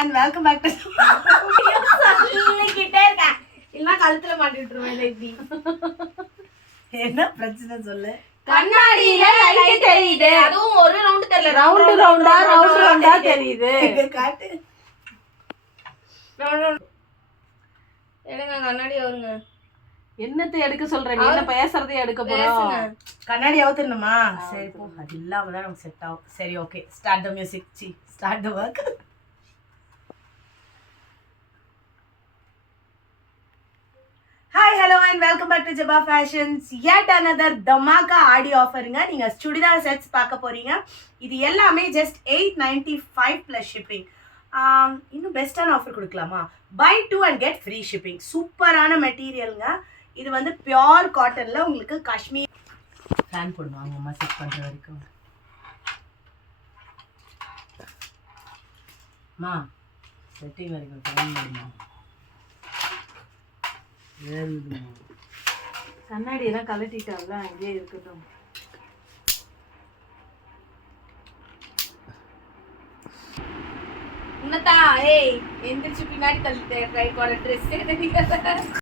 And welcome back to சொல்லிக்கிட்டே இருக்கேன். இல்ல கழுத்துல மாட்டி விட்டுருவேன் இப்படி. என்ன பிரச்சனை சொல்லு. கண்ணாடியில லைட் தெரியுது. அதுவும் ஒரு ரவுண்ட் தெரியல. ரவுண்டா தெரியுது. காட்டு. எடுங்க கண்ணாடி வருங்க. என்னத்தை எடுக்க சொல்ற நீ? என்ன பேசுறதே எடுக்க போறோம். கண்ணாடி அவுத்துறணுமா? சரி போ. அது இல்லாம தான் நமக்கு செட் ஆகும். சரி okay. Start the music. Start the work. Hi hello and welcome back to Jaba fashions. yet another தமாகா ஆடி ஆஃபருங்க. நீங்கள் சுடிதார் செட்ஸ் பார்க்க போகிறீங்க. இது எல்லாமே ஜஸ்ட் 895 ப்ளஸ் ஷிப்பிங். இன்னும் பெஸ்ட்டான ஆஃபர் கொடுக்கலாமா? Buy 2 and get free shipping. சூப்பரான மெட்டீரியலுங்க. இது வந்து பியோர் காட்டனில் உங்களுக்கு காஷ்மீர் ஃபேன் போடுவாங்க அம்மா செட் பண்ணுற வரைக்கும். அம்மா செட்டிங் வரைக்கும் ஃபேன் போடுமா? கண்ணாடி எல்லாம் கலட்டிட்டால அங்கேயே இருக்கட்டும். உன்னதா ஏய் எந்திரிச்சு பின்னாடி தள்ளிட்டேன் ட்ரை போட ட்ரெஸ்